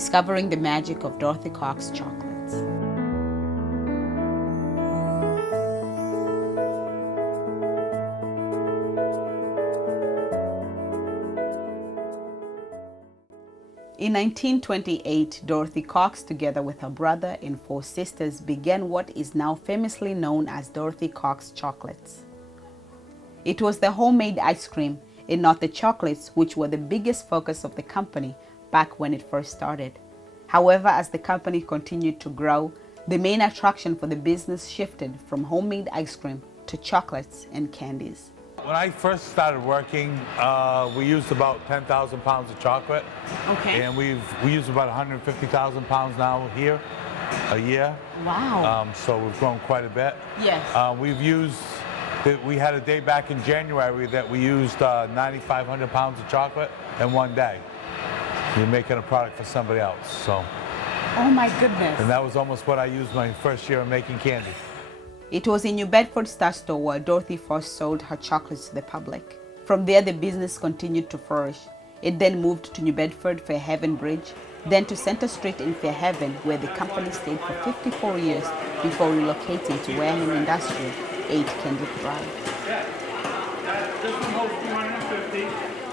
discovering the magic of Dorothy Cox chocolates. In 1928, Dorothy Cox, together with her brother and 4 sisters, began what is now famously known as Dorothy Cox chocolates. It was the homemade ice cream and not the chocolates which were the biggest focus of the company back when it first started. However, as the company continued to grow, the main attraction for the business shifted from homemade ice cream to chocolates and candies. When I first started working, we used about 10,000 pounds of chocolate. Okay. And we use about 150,000 pounds now here a year. Wow. So we've grown quite a bit. Yes. We had a day back in January that we used 9,500 pounds of chocolate in one day. You're making a product for somebody else, so. Oh my goodness. And that was almost what I used my first year of making candy. It was in New Bedford Star Store where Dorothy first sold her chocolates to the public. From there, the business continued to flourish. It then moved to New Bedford Fairhaven Bridge, then to Center Street in Fairhaven, where the company stayed for 54 years before relocating to Wareham Industrial, 8 Kendrick Drive.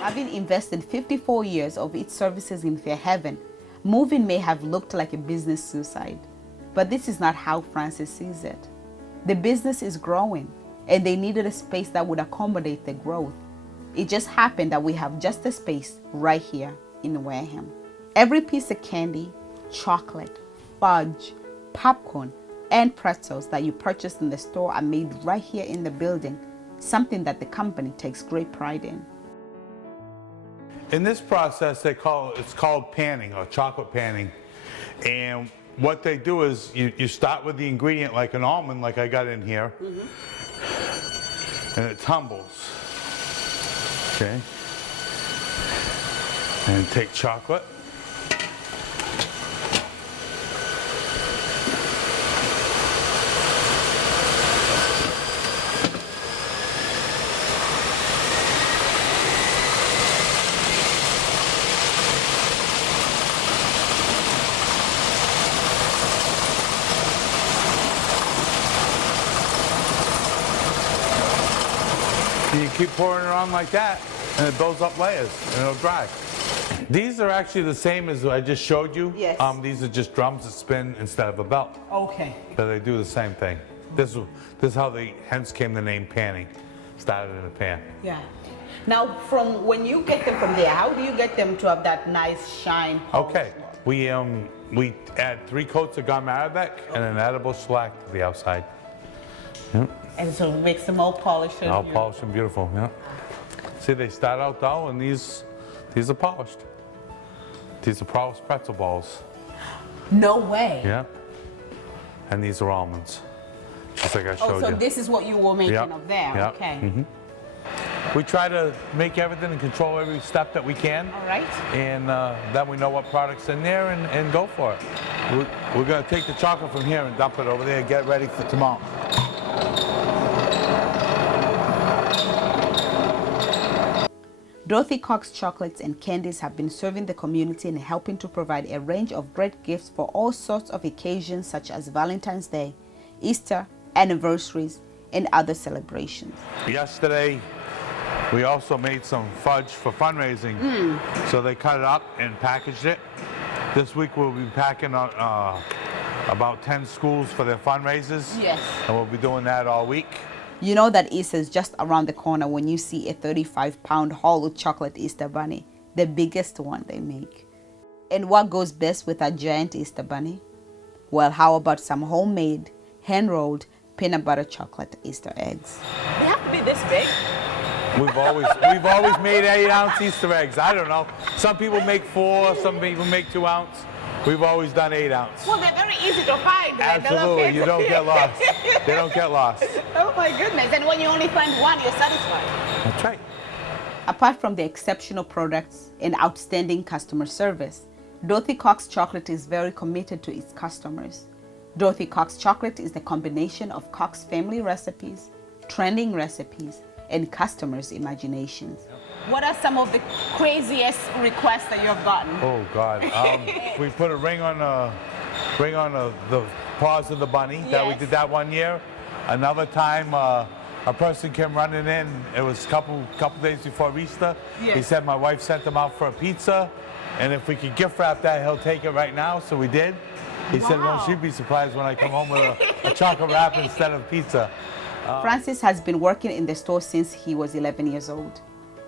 Having invested 54 years of its services in Fairhaven, moving may have looked like a business suicide. But this is not how Francis sees it. The business is growing, and they needed a space that would accommodate the growth. It just happened that we have just a space right here in Wareham. Every piece of candy, chocolate, fudge, popcorn, and pretzels that you purchase in the store are made right here in the building, something that the company takes great pride in. In this process, it's called panning, or chocolate panning. And what they do is you start with the ingredient like an almond, like I got in here, and it tumbles. Okay. And take chocolate. And you keep pouring it on like that, and it builds up layers, and it'll dry. These are actually the same as I just showed you. Yes. These are just drums that spin instead of a belt. Okay. So they do the same thing. This is how hence came the name panning. Started in a pan. Yeah. Now, from when you get them from there, how do you get them to have that nice shine? Okay. We add 3 coats of gum arabic and an edible shellac to the outside. Yep. And so it makes them all polished. All polished and beautiful. Yeah. See, they start out dull, and these are polished. These are polished pretzel balls. No way. Yeah. And these are almonds, just like I showed you. So this is what you were making of there. Yep. Okay. We try to make everything and control every step that we can. All right. And then we know what product's in there and go for it. We're going to take the chocolate from here and dump it over there and get ready for tomorrow. Dorothy Cox chocolates and candies have been serving the community and helping to provide a range of great gifts for all sorts of occasions such as Valentine's Day, Easter, anniversaries, and other celebrations. Yesterday, we also made some fudge for fundraising. So they cut it up and packaged it. This week we'll be packing about 10 schools for their fundraisers. Yes. And we'll be doing that all week. You know that Easter is just around the corner when you see a 35-pound hollow chocolate Easter bunny, the biggest one they make. And what goes best with a giant Easter bunny? Well, how about some homemade, hand-rolled peanut butter chocolate Easter eggs? They have to be this big. We've always made 8-ounce Easter eggs. I don't know. Some people make 4, some people make 2-ounce. We've always done 8-ounce. Well, they're very easy to find. Absolutely, you don't get lost. They don't get lost. Oh my goodness, and when you only find one, you're satisfied. That's right. Apart from the exceptional products and outstanding customer service, Dorothy Cox Chocolate is very committed to its customers. Dorothy Cox Chocolate is the combination of Cox family recipes, trending recipes, and customers' imaginations. What are some of the craziest requests that you have gotten? Oh God. We put a ring on the paws of the bunny. That we Yes. did that one year. Another time, a person came running in. It was a couple days before Easter. Yes. He said my wife sent him out for a pizza, and if we could gift wrap that, he'll take it right now. So we did. He said, Wow. "Won't you be surprised when I come home with a chocolate wrap instead of pizza?" Francis has been working in the store since he was 11 years old.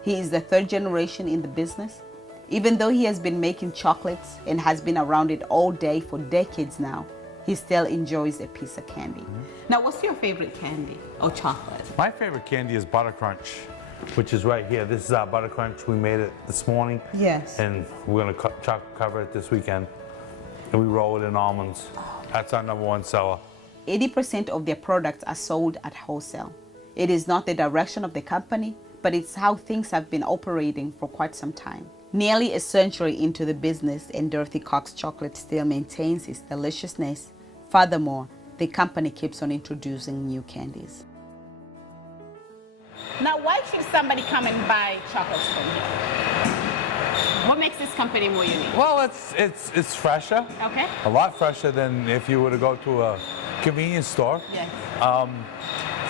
He is the third generation in the business. Even though he has been making chocolates and has been around it all day for decades now, he still enjoys a piece of candy. Now, what's your favorite candy or chocolate? My favorite candy is Butter Crunch, which is right here. This is our Butter Crunch. We made it this morning. Yes. And we're going to chocolate cover it this weekend. And we roll it in almonds. That's our #1 seller. 80% of their products are sold at wholesale. It is not the direction of the company, but it's how things have been operating for quite some time. Nearly a century into the business, and Dorothy Cox chocolate still maintains its deliciousness. Furthermore, the company keeps on introducing new candies. Now, why should somebody come and buy chocolates from here? What makes this company more unique? Well, it's fresher. Okay. A lot fresher than if you were to go to a convenience store. Yes.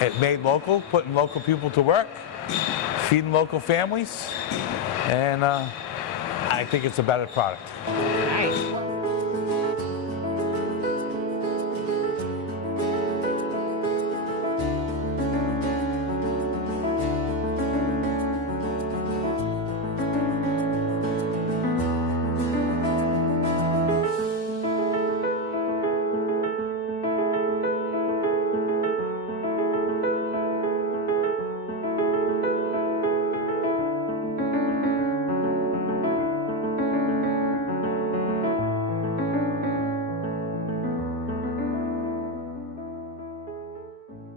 It made local, putting local people to work, feeding local families, and I think it's a better product. All right.